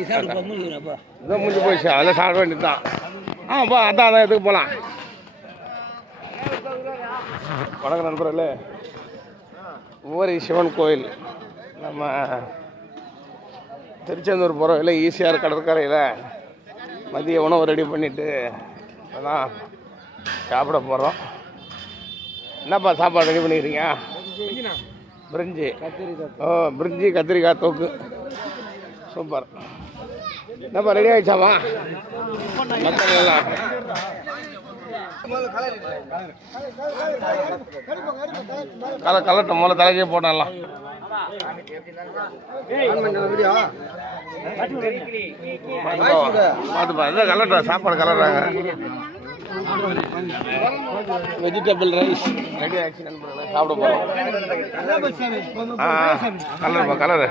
இதான் முடிஞ்சு போயிடுச்சு. அதில் சாப்பிட வேண்டியது தான் ஆமாப்பா அதான் அதான் எதுக்கு போகலாம் வணக்கம் நண்பர்களே. ஊரி சிவன் கோயில். நம்ம திருச்செந்தூர் போகிற வழியில் ஈசிஆர் கடற்கரையில் மதிய உணவு ரெடி பண்ணிவிட்டு அதான் சாப்பிட போகிறோம் என்னப்பா சாப்பாடு ரெடி பண்ணிக்கிறீங்க? பிரிஞ்சி. ஓ பிரிஞ்சி கத்திரிக்காய் தொக்கு. சூப்பர். என்னப்பா ரெடி எல்லாம். கலர் கலட்டும். முதல்ல தலைக்கே போட்டலாம் பார்த்துப்பா இதான் கலட்டும் சாப்பாடு கலர்றாங்க வெஜிடபிள் ரைஸ் ரெடி ஆயிடுச்சு நண்பர்களே சாப்பிட போகிறோம் கலர் கலர்ப்பா கலரு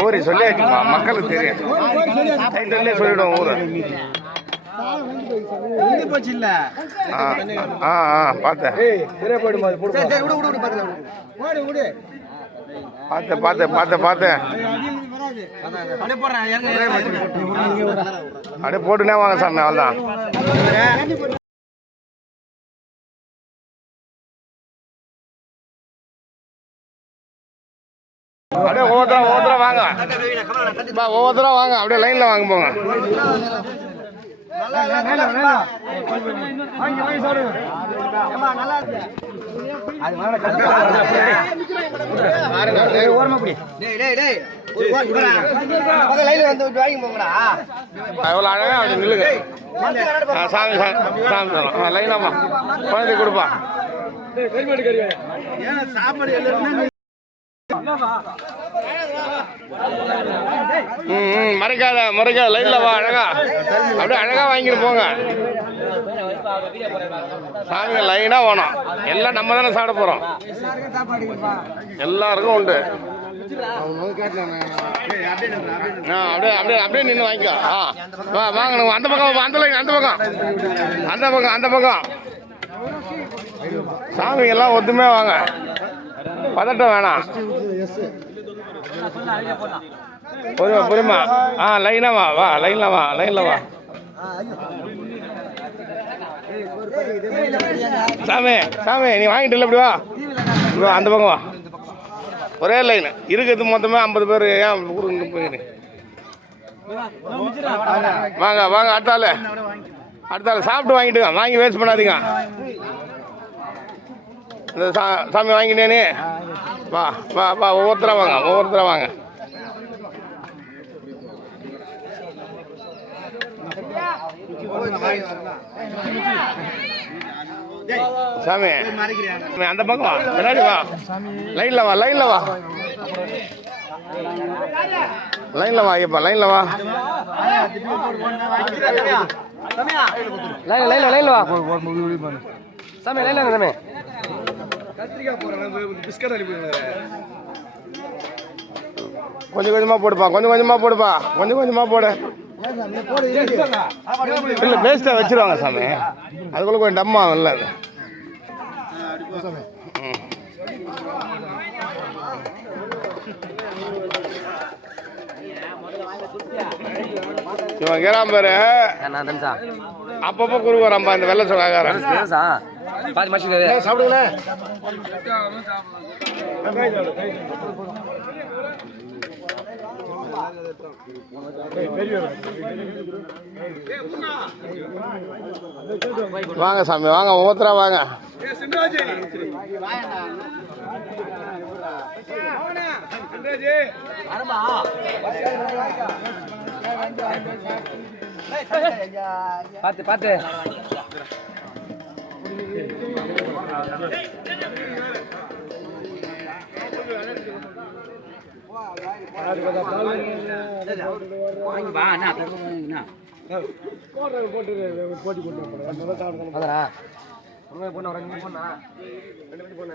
ஊரி சொல்லியாச்சுப்பா மக்களுக்கு தெரியும் டைட்டிலே சொல்லிவிடுவோம் ஊரு ஆ ஆ ஆ பார்த்தேன் பார்த்தேன் பார்த்தேன் பார்த்தேன் பார்த்தேன் அப்படியே போட்டுனே வாங்க சார் நான் அவ்வளோதான் அப்படியே ஒவ்வொருத்தரா ஒவ்வொருத்தரா வாங்க. பா, ஒவ்வொருத்தரா வாங்க அப்படியே லைனில் வாங்க போங்க. அழகா அப்படி நில்லுங்க. சாமி சாமி குழந்தை கொடுப்பா. ம் ம் மறைக்காத மறைக்காத லைனில் வா அழகா. அப்படியே அழகாக வாங்கிட்டு போங்க. சாமிங்க லைனாக வேணும் எல்லாம் நம்ம தானே சாப்பிட போகிறோம் எல்லாருக்கும் உண்டு. ஆ அப்படியே அப்படியே அப்படியே நின்று வாங்கிக்கோ. ஆ வா வாங்கணும் அந்த பக்கம் வா, அந்த லைன் அந்த பக்கம். அந்த பக்கம் அந்த பக்கம். சாமி எல்லாம் ஒத்துமே வாங்க. பதட்டம் வேணாம். புரியுமா புரியுமா ஆ லைனாக வா வா லைனில் வா லைனில் வா. சாமி சாமி நீ வாங்கிட்டு இல்லை இப்படி வா, அந்த பக்கம் வா. ஒரே லைன் இருக்கிறது மொத்தமே ஐம்பது பேர் ஏன் கொடுங்க போயிரு வாங்க வாங்க அடுத்தால அடுத்தால சாப்பிட்டு வாங்கிட்டுங்க வாங்கி வேஸ்ட் பண்ணாதீங்க. இந்த சா சாமி வாங்கிட்டேனே வா வா வா ஒவ்வொருத்தரா வாங்க ஒவ்வொருத்தரா வாங்க. சாமி சாமி, அந்த பக்கம் வா பின்னாடி வா. லைன்ல வா லைன்ல வா. லைன்ல வா ஐயப்பா லைன்ல வா. லைன்ல லைன்ல லைன்ல வா. சாமி லைன்ல கொஞ்சம் கொஞ்சமா போடுப்பா கொஞ்சம் கொஞ்சமா போடுப்பா கொஞ்சம் கொஞ்சமா போடு. இல்ல பேஸ்டா வச்சிருவாங்க சாமி. அதுக்குள்ள கொஞ்சம் டம்மா இல்லை அது. இவன் கேராம் பாரு. அப்பப்போ குறுக்குறாம்பா இந்த வெள்ள தம்சா பாதி மாசி சாப்பிடுங்களே வாங்க சாமி வாங்க ஒவ்வொருத்தரா வாங்க. பார்த்து பார்த்து போட்டு உண்மையை பொண்ணு ரெண்டு மூணு பொண்ணா ரெண்டு மணி பொண்ணு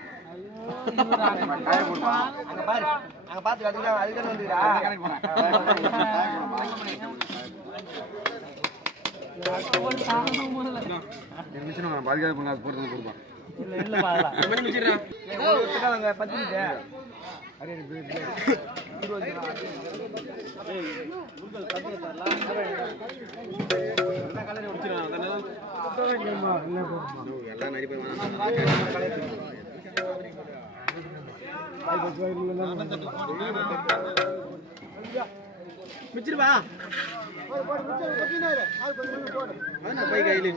அங்க பாத்து அதுக்கு அதுக்கு வந்துடா பாதிக்காத பண்ண பத்து எல்லாம் மிச்சிருவா பை கையில்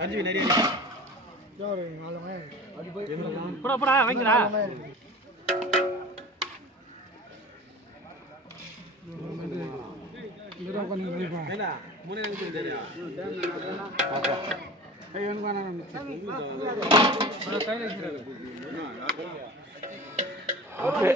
அஞ்சு நிறைய போடா போடா வாங்கிடா. தெரியும் ஓகே